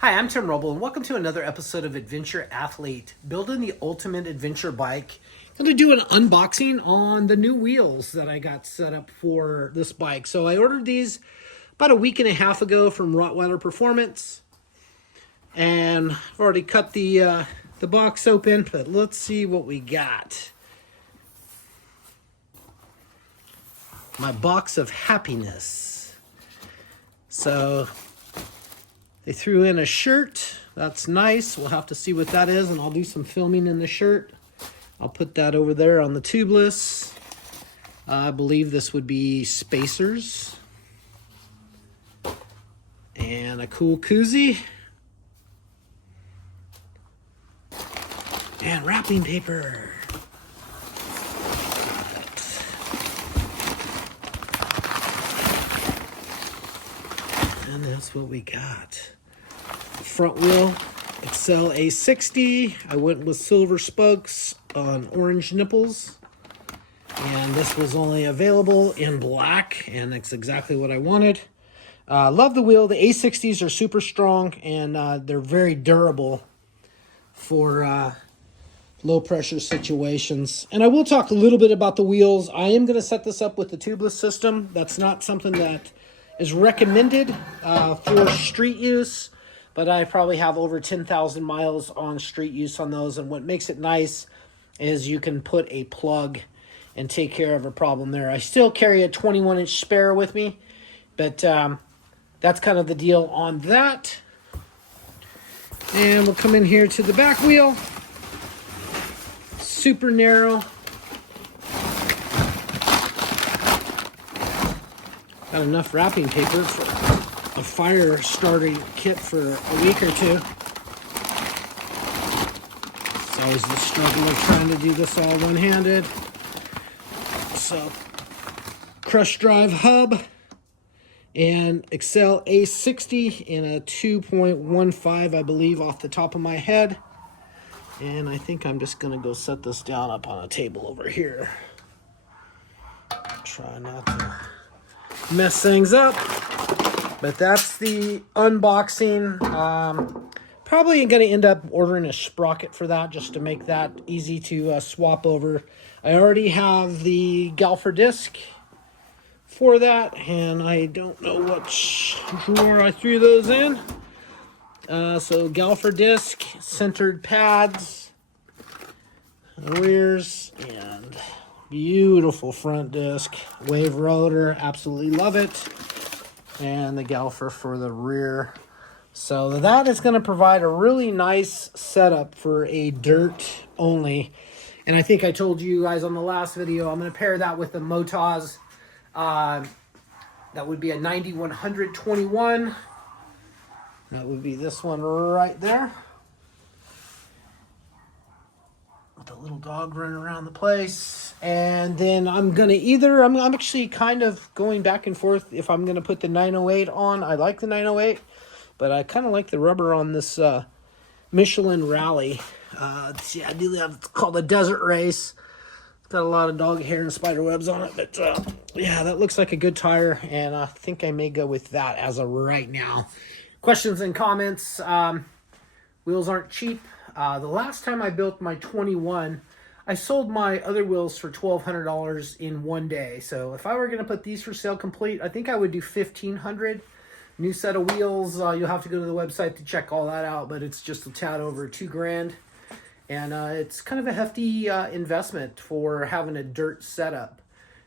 Hi, I'm Tim Roble, and welcome to another episode of Adventure Athlete, building the ultimate adventure bike. I'm going to do an unboxing on the new wheels that I got set up for this bike. So I ordered these about a week and a half ago from Rottweiler Performance, and I've already cut the box open, but let's see what we got. My box of happiness. So they threw in a shirt. That's nice. We'll have to see what that is, and I'll do some filming in the shirt. I'll put that over there on the Tubliss. I believe this would be spacers. And a cool koozie. And wrapping paper. And that's what we got. Front wheel, Excel A-60. I went with silver spokes on orange nipples. And this was only available in black, and that's exactly what I wanted. Love the wheel. The A-60s are super strong, and they're very durable for low pressure situations. And I will talk a little bit about the wheels. I am going to set this up with the Tubliss system. That's not something that is recommended for street use, but I probably have over 10,000 miles on street use on those. And what makes it nice is you can put a plug and take care of a problem there. I still carry a 21-inch spare with me, but that's kind of the deal on that. And we'll come in here to the back wheel. Super narrow. Got enough wrapping paper for a fire starting kit for a week or two. It's always the struggle of trying to do this all one-handed. So, crush drive hub and Excel A-60 in a 2.15, I believe, off the top of my head. And I think I'm just going to go set this down up on a table over here. Try not to mess things up. But that's the unboxing. Probably going to end up ordering a sprocket for that just to make that easy to swap over. I already have the Galfer disc for that, and I don't know which drawer I threw those in. So Galfer disc, centered pads, rears, and beautiful front disc. Wave rotor, absolutely love it. And the Galfer for the rear. So that is going to provide a really nice setup for a dirt only. And I think I told you guys on the last video, I'm going to pair that with the Motaz. That would be a 9121. That would be this one right there. With a little dog running around the place. And then I'm going to either, I'm actually kind of going back and forth if I'm going to put the 908 on. I like the 908, but I kind of like the rubber on this Michelin Rally. It's called a Desert Race. It's got a lot of dog hair and spider webs on it, but yeah, that looks like a good tire, and I think I may go with that as of right now. Questions and comments. Wheels aren't cheap. The last time I built my 21, I sold my other wheels for $1,200 in one day. So if I were going to put these for sale complete, I think I would do $1,500. New set of wheels. You'll have to go to the website to check all that out, but it's just a tad over $2,000. And it's kind of a hefty investment for having a dirt setup.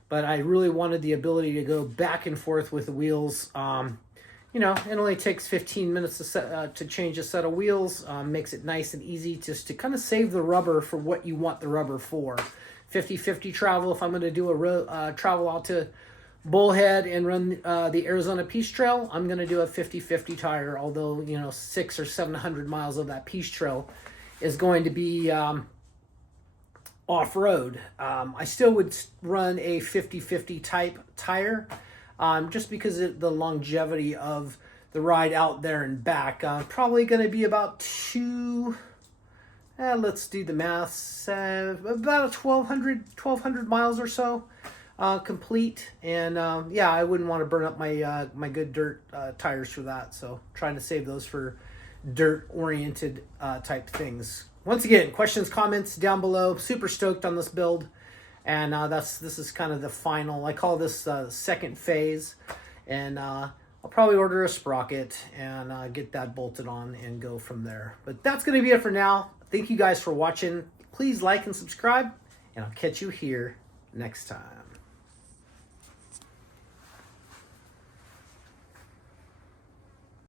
But I really wanted the ability to go back and forth with the wheels. You know, it only takes 15 minutes to change a set of wheels. Makes it nice and easy just to kind of save the rubber for what you want the rubber for. 50-50 travel. If I'm going to do a travel out to Bullhead and run the Arizona Peace Trail, I'm going to do a 50-50 tire. Although, you know, 600 or 700 miles of that Peace Trail is going to be off-road. I still would run a 50-50 type tire. Just because of the longevity of the ride out there and back. Probably going to be about let's do the math, about 1,200 miles or so complete. And yeah, I wouldn't want to burn up my my good dirt tires for that. So trying to save those for dirt oriented type things. Once again, questions, comments down below. Super stoked on this build, and this is kind of the final. I call this second phase, and I'll probably order a sprocket and get that bolted on and go from there. But that's going to be it for now. Thank you guys for watching. Please like and subscribe, and I'll catch you here next time.